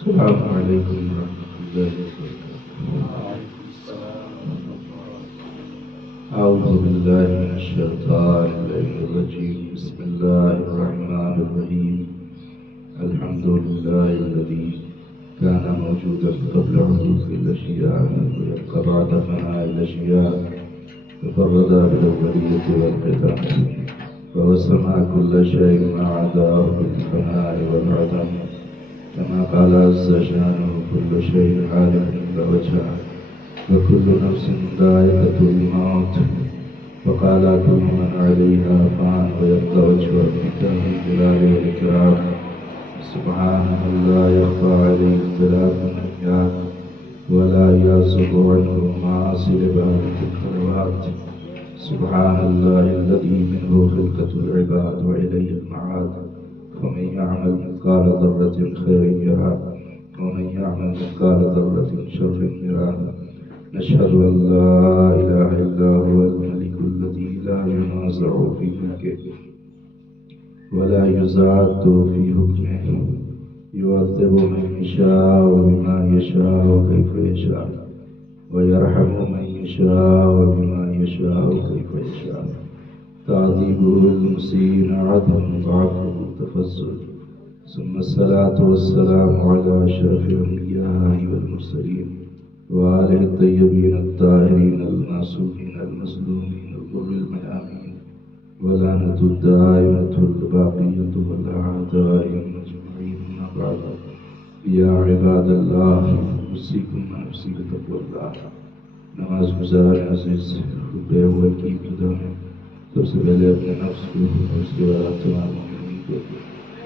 السلام عليكم ورحمة الله وبركاته. أعوذ بالله من الشيطان الرجيم. بسم الله الرحمن الرحيم. الحمد لله الذي كان موجودا قبل حدوث الأشياء ويبقى بعد فناء الأشياء، تفرد بالأولية والقدم، ووسمع كل شيء ما عداه بالفناء والعدم، كما قال عز شانه: كل شيء هالك إلا وجهه وكل نفس ذائقة الموت، وقال: كل من عليها فان ويبقى وجه ربك ذو الجلال والإكرام. سبحانه لا يخفى عليه اختلاف الأحياء ولا يصد عنه معاصي عبادة الخلوات. سبحان الله الذي منه خلقة العباد وإليه المعاد. ومن يعمل مثقال ذرة خير يره ومن يعمل مثقال ذرة شر يره. نشهد أن لا إله إلا هو الملك الذي لا ينازع في ملكه ولا يزاد في حكمه، يعذب من يشاء بما يشاء وكيف يشاء، ويرحم من يشاء بما يشاء وكيف يشاء. تعذيبه المسيء عدل وعفوه تفضل. ثم الصلاة والسلام على أشرف الأنبياء والمرسلين وآله الطيبين الطاهرين المعصومين المظلومين الغر الميامين، ولعنة الدائمة الباقية والأعداء أجمعين. أما بعد، يا عباد الله، أوصيكم ونفسي بتقوى الله. نماز گزار عزیز، خطبہ اول کی ابتدا میں سب سے پہلے اپنے نفس کو اور اس کے بعد تمام مومنین کو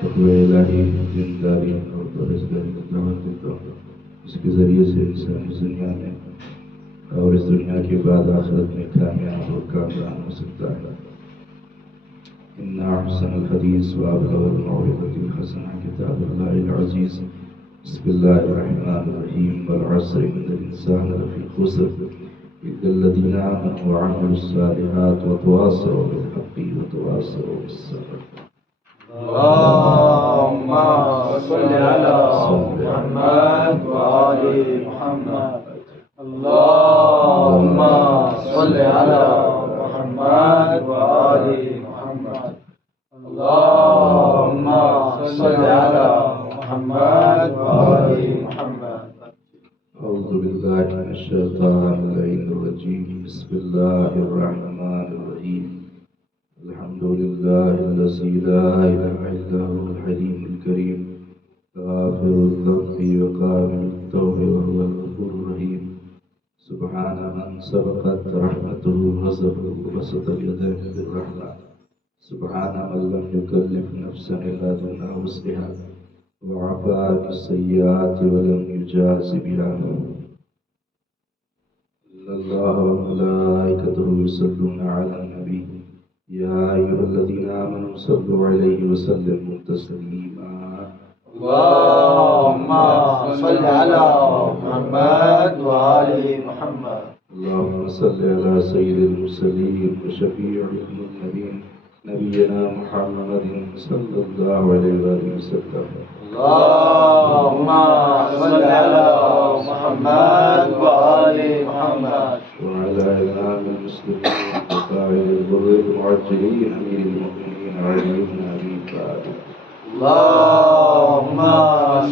تقوی الہی، دینداری اور پرہیزگاری کی دعوت دیتا ہوں، اس کے ذریعے سے انسان اس دنیا میں اور اس دنیا کے بعد آخرت میں کامیاب اور کامران ہو سکتا ہے۔ إن أحسن الحديث وأبلغ الموعظة الحسنة كتاب الله العزيز. بسم الله الرحمن الرحيم. والعصر إن الإنسان لفي خسر إلا الذين آمنوا وعملوا الصالحات وتواصوا بالحق وتواصوا بالصبر. اللهم صل على محمد وآل محمد. اللهم صل على محمد وآل محمد. اللهم صل على محمد وآل محمد. أعوذ بالله من الشيطان الرجيم. بسم الله الرحمن الرحيم. الحمد لله الذي لا إله إلا هو الحليم الكريم، غافر الذنب وقابل التوب وهو الغفور الرحيم. سبحان من سبقت رحمته غضبه وبسط اليدين بالرحمة. سبحان من لم يكلف نفسا إلا دون وسعها وعفى عن السيئات ولم يجاز بها. إن الله وملائكته يصلون على النبي يا أيها الذين آمنوا صلوا عليه وسلموا تسليما. اللهم صل على محمد وآل محمد. اللهم صل على سيد المرسلين وشفيع المذنبين نبينا محمد صلى الله عليه وسلم. اللهم صل على محمد وآل محمد. وعلى إمام المسلمين وقائد الغر المعجلين أمير المؤمنين علي بن أبي طالب. اللهم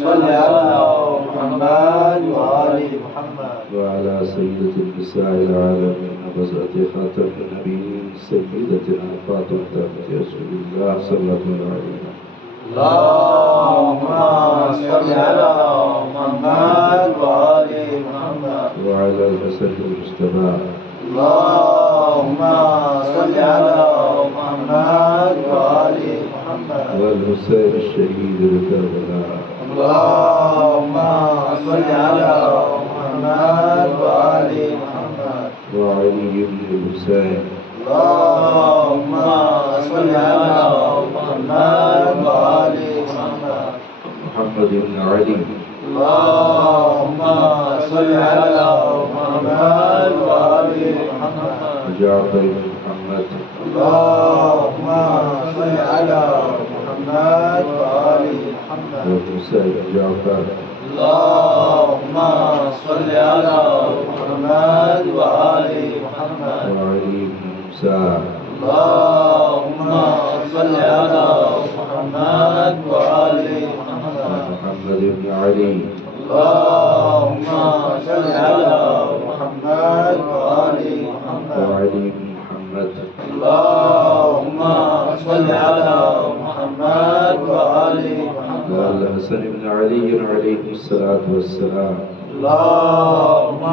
صل على محمد وآل محمد. وعلى سيدة النساء العالمين وبزرة خاتم النبيين سيدتنا فاطمة بنت رسول الله صلى الله عليه وسلم. اللهم صل على محمد وآل محمد. وعلى الحسن المجتبى. اللهم صل على محمد وآل محمد. والحسين الشهيد بكربلاء. اللهم صل على محمد وآل محمد. وعلي بن الحسين. اللهم صل على محمد وآل محمد. محمد بن علي. اللهم صل على محمد وآل محمد. وجعفر بن محمد. اللهم صل على محمد وآل محمد. وموسى بن جعفر. اللهم صل على محمد وآل محمد. وعلي بن موسى. اللهم صل على محمد وآل محمد. محمد بن علي. اللهم صل على محمد وآل محمد. وعلي بن محمد. اللهم صل على محمد وآل محمد. والحسن بن علي عليه الصلاة والسلام. اللهم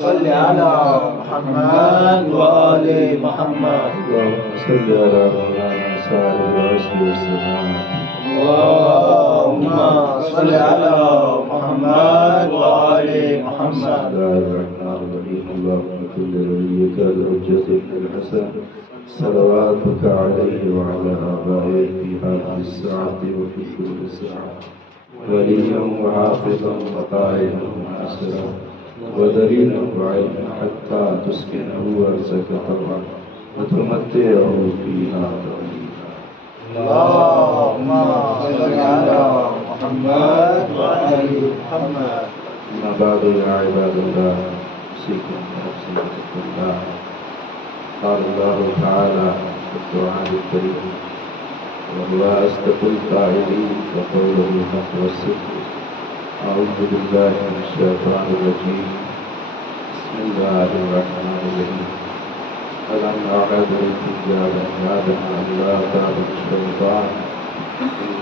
صل على محمد وآل محمد. اللهم صل على مولانا صاحب العصر والسلام. اللهم صل على محمد وآل محمد. بسم الله الرحمن الرحيم. اللهم كن لوليك الحجة بن الحسن صلواتك عليه وعلى آبائه في هذه الساعة وفي كل ساعة وليا وحافظا وقائدا وناصرا ودليلا وعلما حتى تسكنه أرزك طوعا وتمتعه فيها طويلا. اللهم صل على محمد وآل محمد. أما بعد يا عباد الله أوصيكم بنفسي بتقوى الله. قال الله تعالى في القرآن الكريم: وهو أصدق القائلين وقوله الحق والصدق. أعوذ بالله من الشيطان الرجيم. بسم الله الرحمن الرحيم. ألم أعهد إليكم يا بني آدم أن لا تعبدوا الشيطان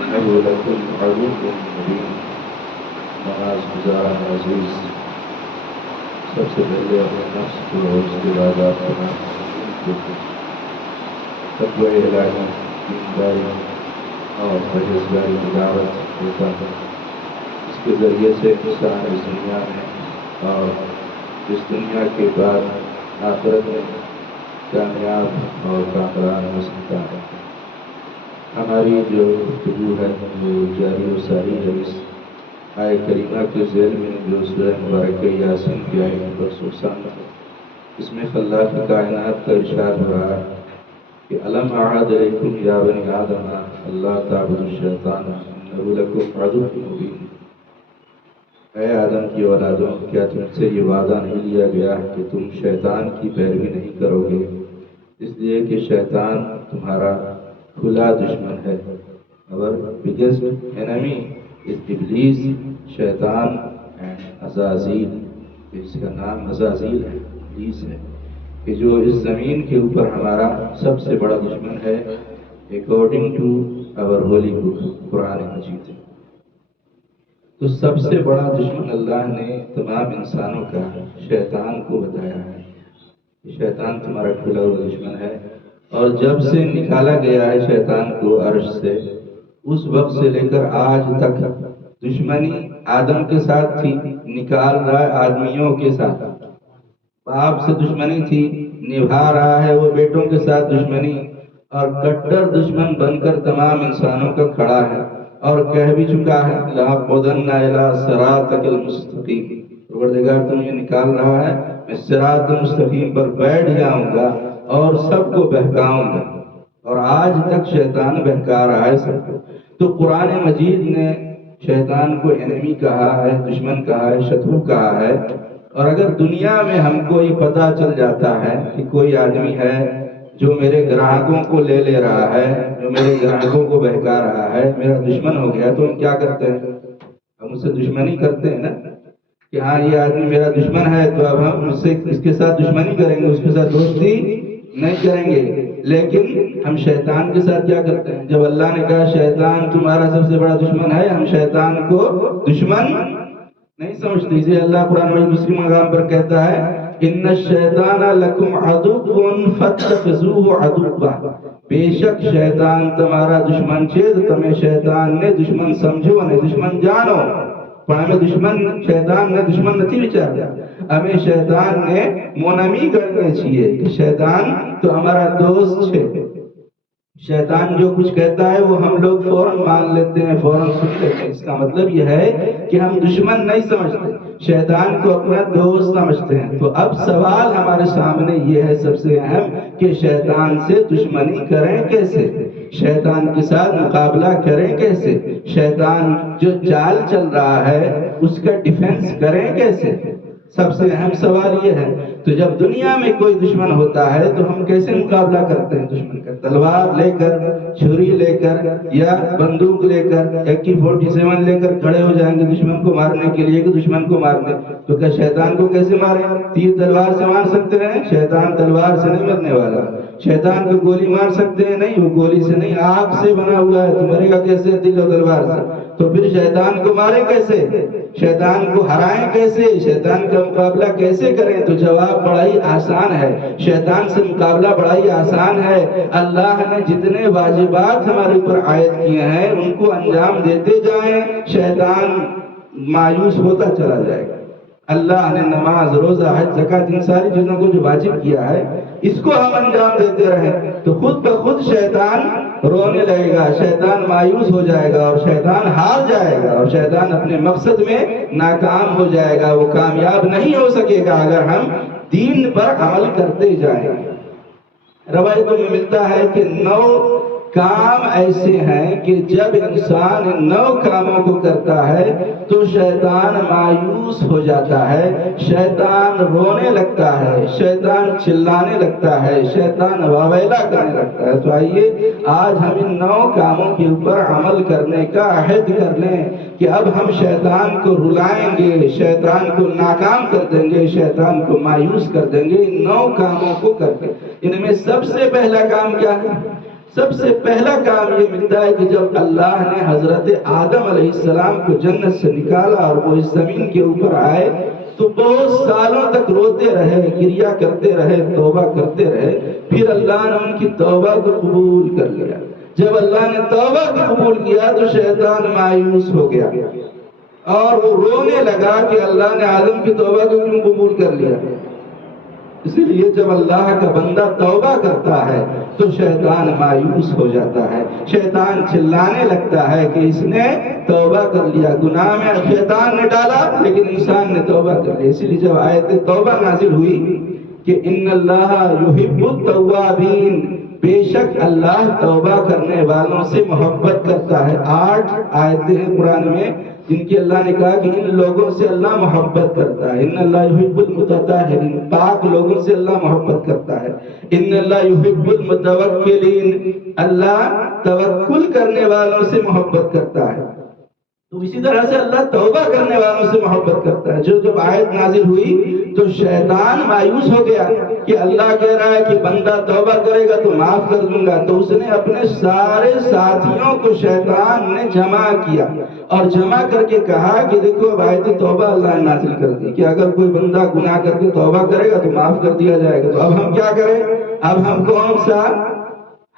إنه لكم عدو مبين. نماز گزاران عزیز، سب سے پہلے اپنے نفس کو اور اس کے بعد آپ تمام تقوی الہی، دینداری اور پرہیزگاری کی دعوت دیتا ہے. اس کے ذریعے سے انسان اس دنیا میں اور اس دنیا کے بعد آخرت میں کامیاب اور کامران ہو سکتا ہے. ہماری جو گفتگو ہے وہ جاری و ساری ہے اس آئے کریمہ کے ذیل میں جو سورہ مبارکہ یاسین کی آیت نمبر 67. اس میں خلاق کائنات کا ارشاد ہو رہا ہے کہ الم اعہد الیکم یا بنی آدم اللہ تعبدوا الشیطان انہ لکم عدو مبین. اے آدم کی اولادوں، کیا تم سے یہ وعدہ نہیں لیا گیا کہ تم شیطان کی پیروی نہیں کرو گے، اس لیے کہ شیطان تمہارا کھلا دشمن ہے. اور بگیسٹ انیمی از ابلیس، شیطان اینڈ عزازیل. اس کا نام عزازیل ہے، ابلیس ہے، کہ جو اس زمین کے اوپر ہمارا سب سے بڑا دشمن ہے اکارڈنگ ٹو آور ہولی بک قرآن مجید. تو سب سے بڑا دشمن اللہ نے تمام انسانوں کا شیطان کو بتایا ہے. شیطان تمہارا کھلا ہوا دشمن ہے، اور جب سے نکالا گیا ہے شیطان کو عرش سے، اس وقت سے لے کر آج تک دشمنی آدم کے ساتھ تھی، نکال رہا ہے آدمیوں کے ساتھ. باپ سے دشمنی تھی، نبھا رہا ہے وہ بیٹوں کے ساتھ دشمنی، اور کٹر دشمن بن کر تمام انسانوں کا کھڑا ہے اور کہہ بھی چکا ہے لَأَقْعُدَنَّ إِلَىٰ صِرَاطِكَ الْمُسْتَقِيمِ. پروردگار تمہیں نکال رہا ہے، میں صراط مستقیم پر بیٹھ جاؤں گا اور سب کو بہکاؤں گا. اور آج تک شیطان بہکا رہا ہے سب کو. تو قرآن مجید نے شیطان کو انیمی کہا ہے، دشمن کہا ہے، شترو کہا ہے. اور اگر دنیا میں ہم کو یہ پتہ چل جاتا ہے کہ کوئی آدمی ہے جو میرے گراہکوں کو لے رہا ہے، جو میرے گراہکوں کو بہکا رہا ہے، میرا دشمن ہو گیا، تو ہم کیا کرتے ہیں؟ ہم اس سے دشمنی کرتے ہیں نا، کہ ہاں یہ آدمی میرا دشمن ہے تو اب ہم اس کے ساتھ دشمنی کریں گے، اس کے ساتھ دوستی نہیں کریں گے. لیکن ہم شیطان کے ساتھ کیا کرتے ہیں؟ جب اللہ نے کہا شیطان تمہارا سب سے بڑا دشمن ہے، ہم شیطان کو دشمن نہیں سمجھتے. اسے اللہ قرآن میں دوسری مقام پر کہتا ہے ان الشیطان لکم عدو فاتخذوه عدوا. بے شک شیطان تمہارا دشمن છે તો તમે શૈતાનને દુશ્મન સમજો અને દુશ્મન જાણો. પણ અમે શૈતાનને દુશ્મન નથી વિચારતા, અમે શૈતાનને મોનમી ગણીએ છીએ કે શૈતાન તો અમારા દોસ્ત છે. شیطان جو کچھ کہتا ہے وہ ہم لوگ فوراً مان لیتے ہیں، فوراً سن لیتے ہیں۔ اس کا مطلب یہ ہے کہ ہم دشمن نہیں سمجھتے، شیطان کو اپنا دوست سمجھتے ہیں۔ تو اب سوال ہمارے سامنے یہ ہے سب سے اہم کہ شیطان سے دشمنی کریں کیسے، شیطان کے ساتھ مقابلہ کریں کیسے، شیطان جو چال چل رہا ہے اس کا ڈیفنس کریں کیسے، سب سے اہم سوال یہ ہے۔ تو جب دنیا میں کوئی دشمن ہوتا ہے تو ہم کیسے مقابلہ کرتے ہیں دشمن کا؟ تلوار لے کر، چھری لے کر، یا بندوق لے کر، AK-47 لے کر کھڑے ہو جائیں گے دشمن کو مارنے کے لیے کہ دشمن کو مار دیں۔ تو کیا شیطان کو کیسے ماریں؟ تیر تلوار سے مار سکتے ہیں؟ شیطان تلوار سے نہیں مرنے والا۔ شیطان کو گولی مار سکتے ہیں؟ نہیں، وہ گولی سے نہیں، آگ سے بنا ہوا ہے، تو مرے گا کیسے تیر و تلوار سے؟ تو پھر شیطان کو ماریں کیسے، شیطان کو ہرائیں کیسے، شیطان کا مقابلہ کیسے کریں؟ تو جواب بڑا ہی آسان ہے، شیطان سے مقابلہ بڑا ہی آسان ہے۔ اللہ نے جتنے واجبات ہمارے اوپر عائد کیے ہیں ان کو انجام دیتے جائیں، شیطان مایوس ہوتا چلا جائے گا۔ اللہ نے نماز، روزہ، حج، زکوٰۃ، ان ساری چیزوں کو جو واجب کیا ہے اس کو ہم انجام دیتے رہیں تو خود بخود شیطان رونے لگے گا، شیطان مایوس ہو جائے گا اور شیطان ہار جائے گا اور شیطان اپنے مقصد میں ناکام ہو جائے گا، وہ کامیاب نہیں ہو سکے گا اگر ہم دین پر عمل کرتے جائیں۔ روایتوں میں ملتا ہے کہ 9 کام ایسے ہیں کہ جب انسان ان 9 کاموں کو کرتا ہے تو شیطان مایوس ہو جاتا ہے، شیطان رونے لگتا ہے، شیطان چلانے لگتا ہے، شیطان واویلا کرنے لگتا ہے۔ تو آئیے آج ہم ان 9 کاموں کے اوپر عمل کرنے کا عہد کر لیں کہ اب ہم شیطان کو رلائیں گے، شیطان کو ناکام کر دیں گے، شیطان کو مایوس کر دیں گے ان 9 کاموں کو کر کے۔ ان میں سب سے پہلا کام کیا ہے؟ سب سے پہلا کام یہ ملتا ہے کہ جب اللہ نے حضرت آدم علیہ السلام کو جنت سے نکالا اور وہ اس زمین کے اوپر آئے تو بہت سالوں تک روتے رہے، گریہ کرتے رہے، توبہ کرتے رہے، پھر اللہ نے ان کی توبہ کو قبول کر لیا۔ جب اللہ نے توبہ کو قبول کیا تو شیطان مایوس ہو گیا اور وہ رونے لگا کہ اللہ نے آدم کی توبہ کو کیوں قبول کر لیا۔ اسی لیے جب اللہ کا بندہ توبہ کرتا ہے تو شیطان مایوس ہو جاتا ہے، شیطان چلانے لگتا ہے کہ اس نے توبہ کر لیا، گناہ میں شیطان نے ڈالا لیکن انسان نے توبہ کر لیا۔ اسی لیے جب آیت توبہ نازل ہوئی کہ ان اللہ یحب التوابین، بے شک اللہ توبہ کرنے والوں سے محبت کرتا ہے۔ 8 آیتیں ہیں قرآن میں جن کی اللہ نے کہا کہ ان لوگوں سے اللہ محبت کرتا ہے۔ ان اللہ یحب المتطہرین، پاک لوگوں سے اللہ محبت کرتا ہے۔ ان اللہ یحب المتوکلین، اللہ توکل کرنے والوں سے محبت کرتا ہے۔ تو اسی طرح سے اللہ توبہ کرنے والوں سے محبت کرتا ہے۔ جب آیت نازل ہوئی تو شیطان مایوس ہو گیا کہ اللہ کہہ رہا ہے کہ بندہ توبہ کرے گا تو معاف کر دوں گا، تو اس نے اپنے سارے ساتھیوں کو شیطان نے جمع کیا اور جمع کر کے کہا کہ دیکھو اب آیت توبہ اللہ نے نازل کر دی کہ اگر کوئی بندہ گناہ کر کے توبہ کرے گا تو معاف کر دیا جائے گا، تو اب ہم کیا کریں؟ اب ہم کون سا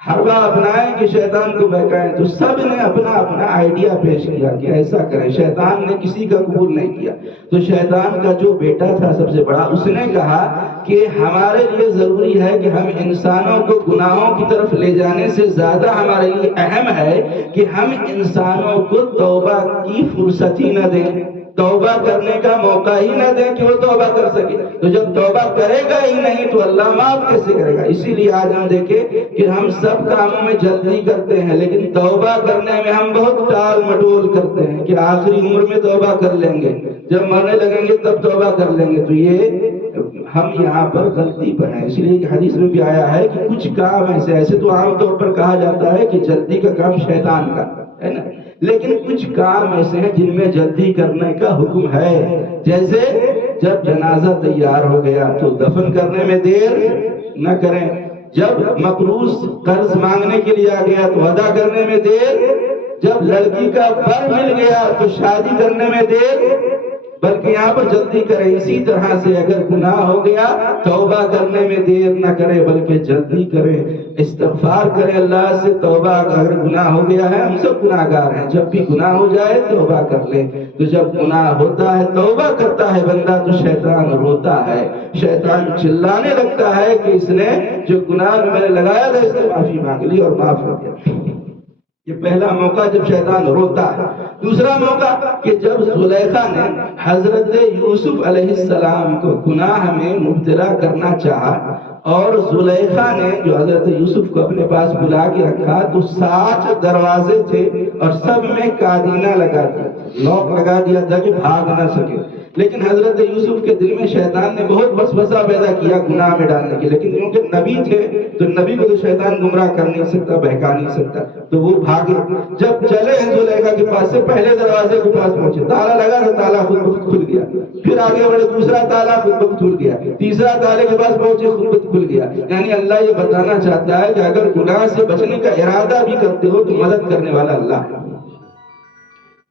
حربہ اپنائیں کہ شیطان کو بہکائیں؟ تو سب نے اپنا اپنا آئیڈیا پیش کیا کہ ایسا کریں۔ شیطان نے کسی کا قبول نہیں کیا۔ تو شیطان کا جو بیٹا تھا سب سے بڑا، اس نے کہا کہ ہمارے لیے ضروری ہے کہ ہم انسانوں کو گناہوں کی طرف لے جانے سے زیادہ ہمارے لیے اہم ہے کہ ہم انسانوں کو توبہ کی فرصت ہی نہ دیں، توبہ کرنے کا موقع ہی نہ دیں کہ وہ توبہ کر سکے۔ تو جب توبہ کرے گا ہی نہیں تو اللہ معاف کیسے کرے گا؟ اسی لیے آج ہم دیکھیں کہ ہم سب کاموں میں جلدی کرتے ہیں لیکن توبہ کرنے میں ہم بہت ٹال مٹول کرتے ہیں کہ آخری عمر میں توبہ کر لیں گے، جب مرنے لگیں گے تب توبہ کر لیں گے۔ تو یہ ہم یہاں پر غلطی پر ہیں۔ اس لیے کہ حدیث میں بھی آیا ہے کہ کچھ کام ایسے تو عام طور پر کہا جاتا ہے کہ جلدی کا کام شیطان کا ہے نا، لیکن کچھ کام ایسے ہیں جن میں جلدی کرنے کا حکم ہے۔ جیسے جب جنازہ تیار ہو گیا تو دفن کرنے میں دیر نہ کریں، جب مقروض قرض مانگنے کے لیے آ گیا تو ادا کرنے میں دیر، جب لڑکی کا بر مل گیا تو شادی کرنے میں دیر، بلکہ یہاں پر جلدی کرے. اسی طرح سے اگر گناہ ہو گیا توبہ کرنے میں دیر نہ کرے بلکہ جلدی کرے, استغفار کرے اللہ سے. توبہ اگر گناہ ہو گیا ہے, ہم سب گناہ گار ہیں, جب بھی گناہ ہو جائے توبہ کر لے. تو جب گناہ ہوتا ہے توبہ کرتا ہے بندہ تو شیطان روتا ہے, شیطان چلانے لگتا ہے کہ اس نے جو گناہ میں نے لگایا تھا اس سے معافی مانگ لی اور معاف ہو گیا. یہ پہلا موقع جب شیطان روتا ہے. دوسرا موقع کہ جب زلیخا نے حضرت یوسف علیہ السلام کو گناہ میں مبتلا کرنا چاہا اور زلیخا نے جو حضرت یوسف کو اپنے پاس بلا کے رکھا تو 60 دروازے تھے اور سب میں کادینہ لگا دیا, لاک لگا دیا تھا کہ بھاگ نہ سکے. لیکن حضرت یوسف کے دل میں شیطان نے بہت وسوسہ پیدا کیا گناہ میں ڈالنے کے, لیکن کیونکہ نبی تھے تو نبی کو تو شیطان گمراہ کر نہیں سکتا, بہکا نہیں سکتا, تو وہ بھاگے. جب چلے زلیخا کے پاس سے پہلے دروازے کے پاس پہنچے, تالا لگا تو تالا خود بخود کھل گیا. پھر آگے بڑھے, دوسرا تالا خود بخود کھل گیا. تیسرا تالے کے پاس پہنچے, خود بخود کھل گیا. یعنی اللہ یہ بتانا چاہتا ہے کہ اگر گناہ سے بچنے کا ارادہ بھی کرتے ہو تو مدد کرنے والا اللہ ہے,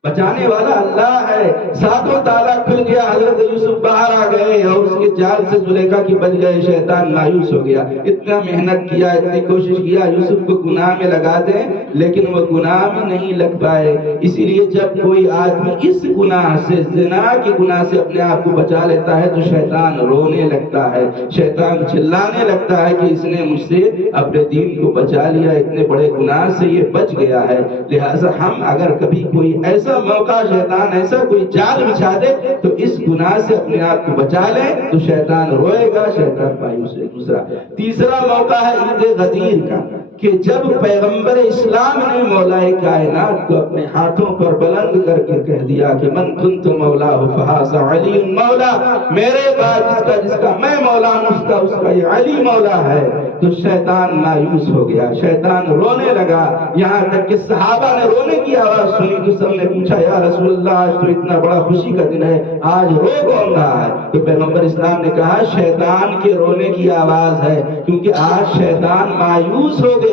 بچانے والا اللہ ہے. 7 تالا کھل گیا, حضرت یوسف باہر آ گئے اور اس کے جال سے زلیخا کی بچ گئے. شیطان مایوس ہو گیا, اتنا محنت کیا, اتنی کوشش کیا یوسف کو گناہ میں لگا دیں, لیکن وہ گناہ میں نہیں لگ پائے. اسی لیے جب کوئی آدمی اس گناہ سے, زنا کے گناہ سے اپنے آپ کو بچا لیتا ہے تو شیطان رونے لگتا ہے, شیطان چلانے لگتا ہے کہ اس نے مجھ سے اپنے دین کو بچا لیا, اتنے بڑے گناہ سے یہ بچ گیا ہے. لہٰذا ہم اگر کبھی کوئی ایسا موقع, شیطان ایسا کوئی جال بچھا دے تو اس گناہ سے اپنے آپ کو بچا لے تو شیطان روئے گا, شیطان مایوس ہے. تیسرا موقع ہے عید غدیر کا کہ جب پیغمبر اسلام نے مولا کائنات کو اپنے ہاتھوں پر بلند کر کے کہہ دیا کہ من کنت مولا فہذا علی مولا, میرے بعد جس کا میں مولا ہوں اس کا یہ علی مولا ہے, تو شیطان مایوس ہو گیا, شیطان رونے لگا. یہاں تک کہ صحابہ نے رونے کی آواز سنی تو سب نے پوچھا یا رسول اللہ آج تو اتنا بڑا خوشی کا دن ہے, آج رو کون رہا ہے؟ تو پیغمبر اسلام نے کہا شیطان کے رونے کی آواز ہے, کیونکہ آج شیطان مایوس ہو گیا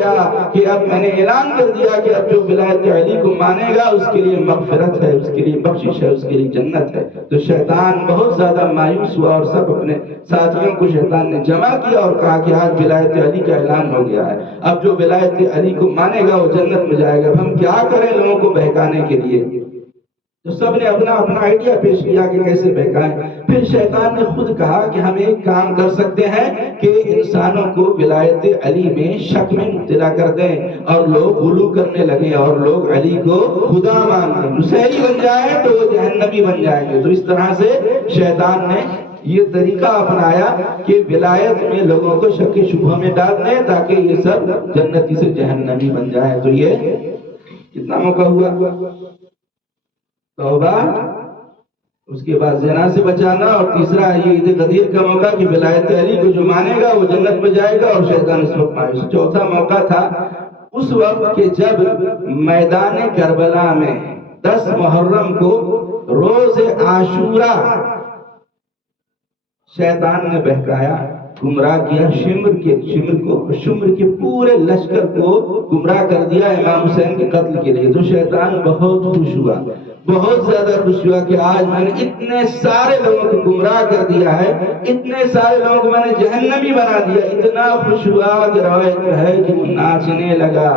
کہ اب میں نے اعلان کر دیا کہ اب جو ولایت علی کو مانے گا اس کے لیے مغفرت ہے, اس کے لیے بخشش ہے, اس کے لیے جنت ہے. تو شیطان بہت زیادہ مایوس ہوا اور سب اپنے ساتھیوں کو شیطان نے جمع کیا اور کہا کہ آج ولایت علی کا اعلان ہو گیا ہے, اب جو ولایت علی کو مانے گا وہ جنت میں جائے گا. ہم کیا کریں لوگوں کو بہکانے کے لیے؟ تو سب نے اپنا آئیڈیا پیش کیا کہ کیسے بہکائیں. پھر شیطان نے خود کہا کہ ہم ایک کام کر سکتے ہیں کہ انسانوں کو ولایت علی میں شک میں مبتلا کر دیں اور لوگ غلو کرنے لگے اور لوگ علی کو خدا مان لیں, نصیری بن جائیں تو وہ جہنمی بن جائیں گے. تو اس طرح سے شیطان نے یہ طریقہ اپنایا کہ ولایت میں لوگوں کو شک شبہ میں ڈال دیں تاکہ یہ سب جنتی سے جہنمی بن جائیں. تو یہ کتنا موقع ہوا؟ توبہ, اس کے بعد زنا سے بچانا, اور تیسرا یہ عید غدیر کا موقع کہ ولایت علی کو جو مانے گا وہ جنت میں جائے گا اور شیطان اس وقت مایوس. چوتھا موقع تھا اس وقت کہ جب میدان کربلا میں 10 محرم کو روز عاشورہ شیطان نے بہکایا, گمراہ کیا, شمر کے پورے لشکر کو گمراہ کر دیا امام حسین کے قتل کے لیے. تو شیطان بہت خوش ہوا, بہت زیادہ خوش ہوا کہ آج میں نے اتنے سارے لوگوں کو گمراہ کر دیا ہے, اتنے سارے لوگوں کو میں نے جہنمی بنا دیا. اتنا خوش ہوا کہ روایت ہے کہ وہ ناچنے لگا,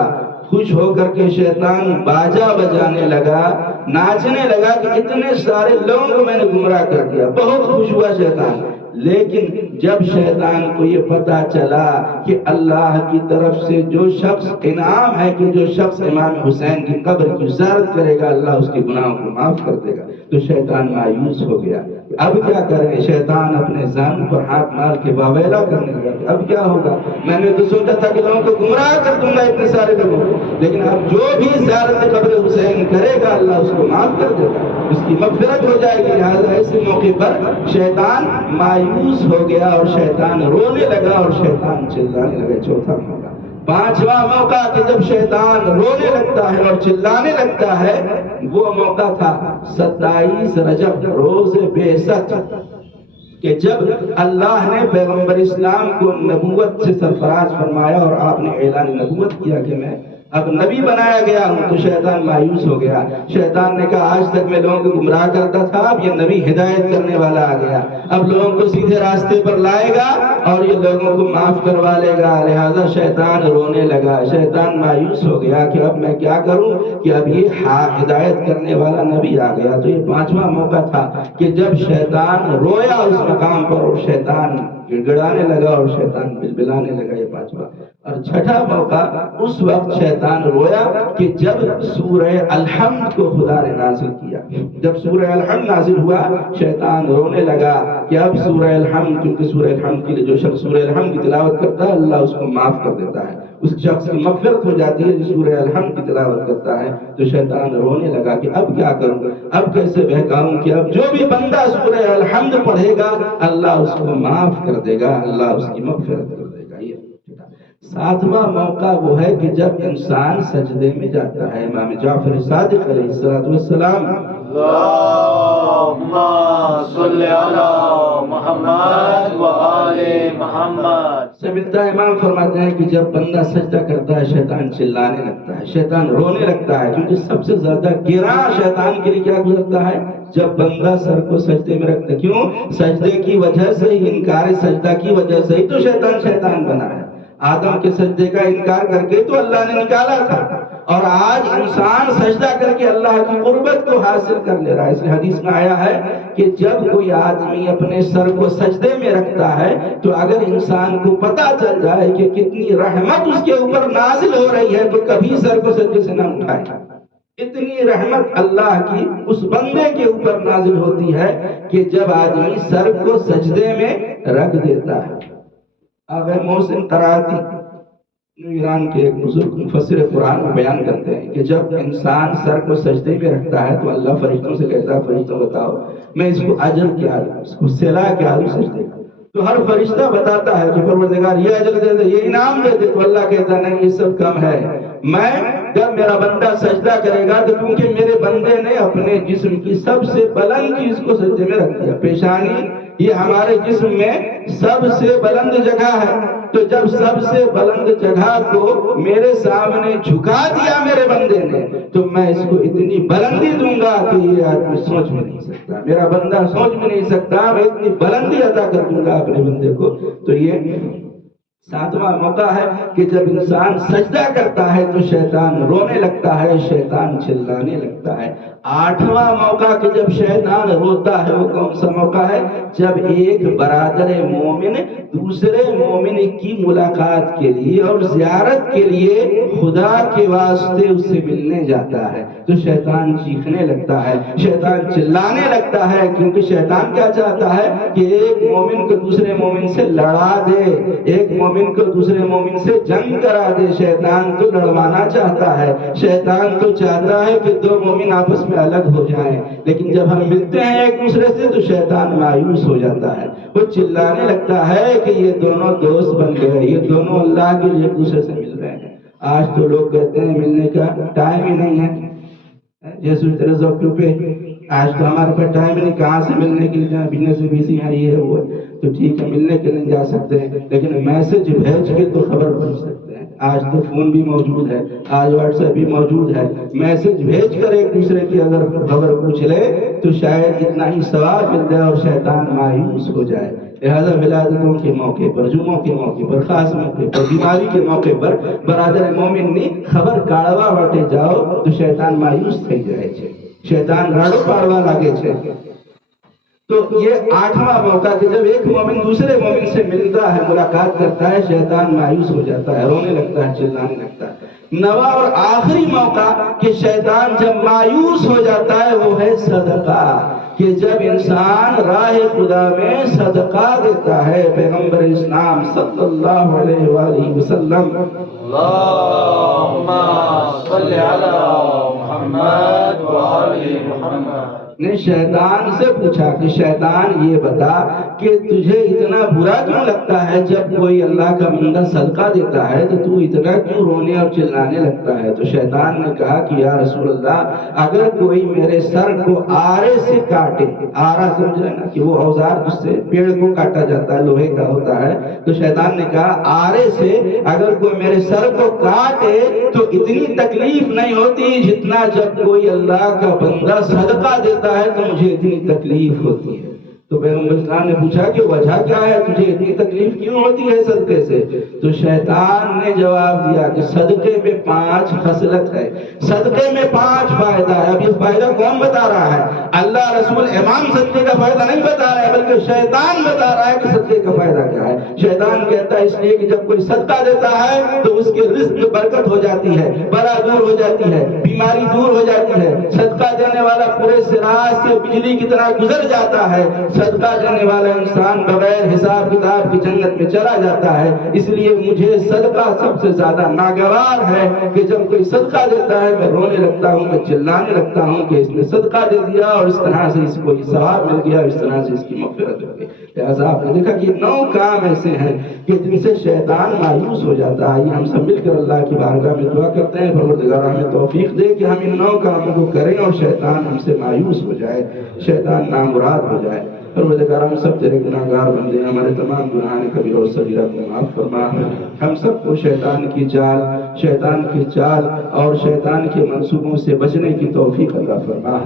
خوش ہو کر کے شیطان باجا بجانے لگا, ناچنے لگا کہ اتنے سارے لوگوں کو میں نے گمراہ کر دیا. بہت خوش ہوا شیطان. لیکن جب شیطان کو یہ پتا چلا کہ اللہ کی طرف سے جو شخص انعام ہے کہ جو شخص امام حسین کی قبر کی زیارت کرے گا اللہ اس کے گناہوں کو معاف کر دے گا, تو شیطان مایوس ہو گیا. اب کیا کریں؟ شیطان اپنے ذہن پر ہاتھ مار کے واویلا کرنے لگا. اب کیا ہوگا؟ میں نے تو سوچا تھا کہ لوگوں کو گمراہ کر دوں گا اتنے سارے لوگوں کو, لیکن اب جو بھی زیارت قبر حسین کرے گا اللہ اس کو معاف کر دے گا, اس کی مغفرت ہو جائے گی. لہٰذا ایسے موقع پر شیطان مایوس ہو گیا اور شیطان رونے لگا اور شیطان چلانے لگا. چوتھا موقع. پانچواں موقع کہ جب شیطان رونے لگتا ہے اور چلانے لگتا ہے وہ موقع تھا 27 رجب روز بعثت, کہ جب اللہ نے پیغمبر اسلام کو نبوت سے سرفراز فرمایا اور آپ نے اعلان نبوت کیا کہ میں اب نبی بنایا گیا ہوں تو شیطان مایوس ہو گیا. شیطان نے کہا آج تک میں لوگوں کو گمراہ کرتا تھا، اب یہ نبی ہدایت کرنے والا آ گیا، اب لوگوں کو سیدھے راستے پر لائے گا اور یہ لوگوں کو معاف کروا لے گا. لہذا شیطان رونے لگا، شیطان مایوس ہو گیا کہ اب میں کیا کروں کہ اب یہ ہدایت کرنے والا نبی آ گیا. تو یہ پانچواں موقع تھا کہ جب شیطان رویا اس مقام پر اور شیطان گڑگڑانے لگا اور شیطان بلبلانے لگا. یہ پانچواں. اور چھٹا موقع اس وقت شیطان رویا کہ جب سورہ الحمد کو خدا نے نازل کیا. جب سورہ الحمد نازل ہوا شیطان رونے لگا کہ اب سورہ الحمد، کیونکہ سورہ الحمد کے لیے جو شخص سورہ الحمد کی تلاوت کرتا ہے اللہ اس کو معاف کر دیتا ہے، اس شخص کی مغفرت ہو جاتی ہے جو سورہ الحمد کی تلاوت کرتا ہے. تو شیطان رونے لگا کہ اب کیا کروں، اب کیسے بہکاؤں کہ اب جو بھی بندہ سورہ الحمد پڑھے گا اللہ اس کو معاف کر دے گا، اللہ اس کی مغفرت کر دے گا. یہ ساتواں موقع وہ ہے کہ جب انسان سجدے میں جاتا ہے. امام جعفر صادق علیہ السلام اللہم صلی علی محمد و آل محمد سے ملتا ہے. امام فرماتے ہیں کہ جب بندہ سجدہ کرتا ہے شیطان چلانے لگتا ہے، شیطان رونے لگتا ہے، کیونکہ سب سے زیادہ گراں شیطان کے لیے کیا گزرتا ہے جب بندہ سر کو سجدے میں رکھتا ہے. کیوں؟ سجدے کی وجہ سے ہی، انکار سجدہ کی وجہ سے ہی تو شیطان بنا ہے. آدم کے سجدے کا انکار کر کے تو اللہ نے نکالا تھا، اور آج انسان سجدہ کر کے اللہ کی قربت کو حاصل کر لے رہا ہے. اس لیے حدیث میں آیا ہے کہ جب کوئی آدمی اپنے سر کو سجدے میں رکھتا ہے تو اگر انسان کو پتا چل جائے کہ کتنی رحمت اس کے اوپر نازل ہو رہی ہے تو کبھی سر کو سجدے سے نہ اٹھائے. اتنی رحمت اللہ کی اس بندے کے اوپر نازل ہوتی ہے کہ جب آدمی سر کو سجدے میں رکھ دیتا ہے. آغا محسن قرآتی ایران کے ایک بزرگ مفسر قرآن میں بیان کرتے ہیں کہ جب انسان سر کو سجدے میں رکھتا ہے تو اللہ فرشتوں سے کہتا ہے فرشتوں بتاؤ میں اس کو اجر کیا دوں، اس کو صلہ کیا دوں سجدے کا. تو ہر فرشتہ بتاتا ہے کہ پروردگار یہ اجر دے دے، یہ انعام دے دے. تو اللہ کہتا نہیں یہ سب کم ہے، میں جب میرا بندہ سجدہ کرے گا تو کیونکہ میرے بندے نے اپنے جسم کی سب سے بلند چیز کو سجدے میں رکھ دیا. پیشانی یہ ہمارے جسم میں سب سے بلند جگہ ہے، تو جب سب سے بلند جگہ کو میرے سامنے جھکا دیا میرے بندے نے تو میں اس کو اتنی بلندی دوں گا کہ یہ آدمی سوچ بھی نہیں سکتا، میرا بندہ سوچ بھی نہیں سکتا. میں اتنی بلندی عطا کر دوں گا اپنے بندے کو. تو یہ ساتواں موقع ہے کہ جب انسان سجدہ کرتا ہے تو شیطان رونے لگتا ہے، شیطان چلانے لگتا ہے. آٹھواں موقع کہ جب شیطان روتا ہے وہ کون سا موقع ہے؟ جب ایک برادر مومن دوسرے مومن کی ملاقات کے لیے اور زیارت کے لیے خدا کے واسطے اس سے ملنے جاتا ہے تو شیطان چیخنے لگتا ہے، شیطان چلانے لگتا ہے. کیونکہ شیطان کیا چاہتا ہے کہ ایک مومن کو دوسرے مومن سے لڑا دے، ایک مومن کو دوسرے مومن سے جنگ کرا دے. شیطان تو لڑوانا چاہتا ہے، شیطان تو چاہتا ہے کہ دو مومن آپس میں الگ ہو جائیں. لیکن جب ہم ملتے ہیں ایک دوسرے سے تو شیطان مایوس ہو جاتا ہے، وہ چلانے لگتا ہے کہ یہ دونوں دوست بن گئے، یہ دونوں اللہ کے لیے ایک دوسرے سے مل رہے ہیں. آج تو لوگ کہتے ہیں ملنے کا ٹائم ہی نہیں ہے. جیسے تیرے ذوق پہ آج تو ہمارے پاس ٹائم نہیں، کہاں سے ملنے کے لیے بزنس میں بزی ہے، یہ ہے وہ ہے. تو ٹھیک ہے ملنے کے لیے جا سکتے ہیں لیکن میسج بھیج کے تو خبر پہنچ سکتے ہیں. آج تو فون بھی موجود ہے، آج واٹس ایپ بھی موجود ہے. میسج بھیج کر ایک دوسرے کی اگر خبر پوچھ لے تو شاید اتنا ہی ثواب مل جائے اور شیطان مایوس ہو جائے. لہذا ولادتوں کے موقع پر، جمعوں کے موقع پر، خاص موقع پر، بیماری کے موقع پر برادر مومن نے خبر کاڑوا وٹے جاؤ تو شیطان مایوس થઈ જાય છે، شیطان راڑو پاڑوا લાગે છે. تو یہ آٹھواں موقع کہ جب ایک مومن دوسرے مومن سے ملتا ہے، ملاقات کرتا ہے، شیطان مایوس ہو جاتا ہے، رونے لگتا ہے، چلانے لگتا ہے. نواں اور آخری موقع کہ شیطان جب مایوس ہو جاتا ہے وہ ہے صدقہ، کہ جب انسان راہ خدا میں صدقہ دیتا ہے. پیغمبر اسلام صلی اللہ علیہ وآلہ وسلم اللہم صلی علی محمد و آل محمد نے شیطان سے پوچھا کہ شیطان یہ بتا کہ تجھے اتنا برا کیوں لگتا ہے جب کوئی اللہ کا بندہ صدقہ دیتا ہے تو تو اتنا کیوں رونے اور چلانے لگتا ہے؟ تو شیطان نے کہا کہ یا رسول اللہ، اگر کوئی میرے سر کو آرے سے کاٹے، آرا سمجھ رہے نا کہ وہ اوزار جس سے پیڑ کو کاٹا جاتا ہے، لوہے کا ہوتا ہے، تو شیطان نے کہا آرے سے اگر کوئی میرے سر کو کاٹے تو اتنی تکلیف نہیں ہوتی جتنا جب کوئی اللہ کا بندہ صدقہ دیتا ہے تو مجھے اتنی تکلیف ہوتی ہے۔ تو پیغمبر اسلام نے پوچھا کہ وجہ کیا ہے، تجھے اتنی تکلیف کیوں ہوتی ہے صدقے سے؟ تو شیطان نے جواب دیا کہ صدقے میں 5 خصلت ہے، صدقے میں 5 فائدہ ہے۔ اب یہ فائدہ کون بتا رہا ہے؟ اللہ رسول امام صدقے کا فائدہ نہیں بتا رہا ہے، بلکہ شیطان بتا رہا ہے کہ صدقے کا فائدہ کیا ہے۔ شیطان کہتا ہے اس لیے کہ جب کوئی صدقہ دیتا ہے تو اس کے رزق میں برکت ہو جاتی ہے، بلا دور ہو جاتی ہے، بیماری دور ہو جاتی ہے، صدقہ دینے والا پورے صراط سے بجلی کی طرح گزر جاتا ہے، صدقہ دینے والا انسان بغیر حساب کتاب کی جنت میں چلا جاتا ہے۔ اس لیے مجھے صدقہ سب سے زیادہ ناگوار ہے کہ جب کوئی صدقہ دیتا ہے میں رونے لگتا ہوں، میں چلانے لگتا ہوں کہ اس نے صدقہ دے دیا اور اس طرح سے اس کو ثواب مل گیا، اس طرح سے اس کی مغفرت ہو گئی۔ لہٰذا آپ نے دیکھا کہ 9 کام ایسے ہیں کہ جن سے شیطان مایوس ہو جاتا ہے۔ ہم سب مل کر اللہ کی بارگاہ میں دعا کرتے ہیں پروردگار ہمیں توفیق دے کہ ہم ان 9 کاموں کو کریں اور شیطان ہم سے مایوس ہو جائے، شیطان نامراد ہو جائے۔ پروردگار ہم سب تیرے گناہگار بندے ہیں، ہمارے تمام گناہان کبیرہ و صغیرہ کو معاف فرما۔ ہم سب کو شیطان کی چال اور شیطان کے منصوبوں سے بچنے کی توفیق عطا فرما۔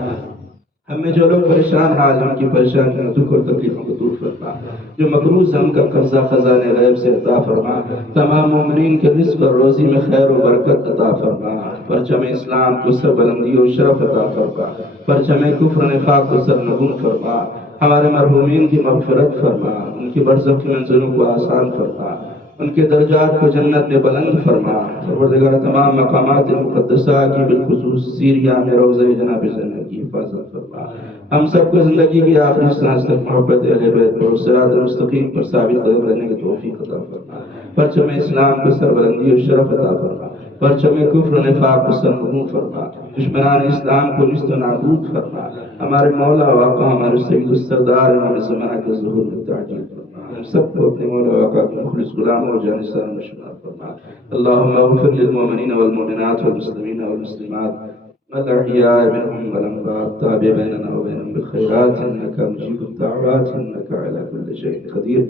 ہم میں جو لوگ پریشان حال ہیں ان کی پریشانیوں، دکھ اور تکلیفوں کو دور فرما، جو مقروض ہیں ان کا قرضہ خزانے غیب سے عطا فرما، تمام مومنین کے رزق اور روزی میں خیر و برکت عطا فرما، پرچم اسلام کو سر بلندی و شرف عطا فرما، پرچم کفر نفاق کو سر نگون فرما، ہمارے مرحومین کی مغفرت فرما، ان کی برزخ کی منزلوں کو آسان فرما، ان کے درجات کو جنت میں بلند فرما۔ پروردگار تمام مقامات مقدسہ کی بالخصوص سیریا میں روضہ جناب زینب کی حفاظت فرما۔ ہم سب کو زندگی کی آخری سانس تک محبت اہل بیت اور صراط مستقیم پر ثابت قدم رہنے کی توفیق عطا فرما، پرچم اسلام کو سربلندی و شرف عطا فرما، پرچم کفر و نفاق کو سرنگون فرما، دشمنان اسلام کو نیست و نابود فرما، ہمارے مولا و آقا ہمارے سید السردار امام زمانہ کے ظہور میں تعجیل فرما۔ ہم سب کو اپنے مولا و آقا کے مخلص غلام اور جانشین میں شمار فرما۔ اللہم اغفر للمؤمنین والمؤمنات والمسلمین والمسلمات الأحياء منهم والأموات، تابع بيننا وبينهم بالخيرات إنك مجيب الدعوات إنك على كل شيء قدير۔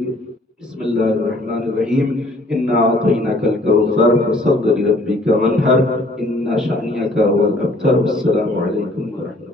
بسم الله الرحمن الرحيم، إنا أعطيناك الكوثر فصل لربك وانحر إن شانئك هو الأبتر۔ والسلام عليكم ورحمة الله۔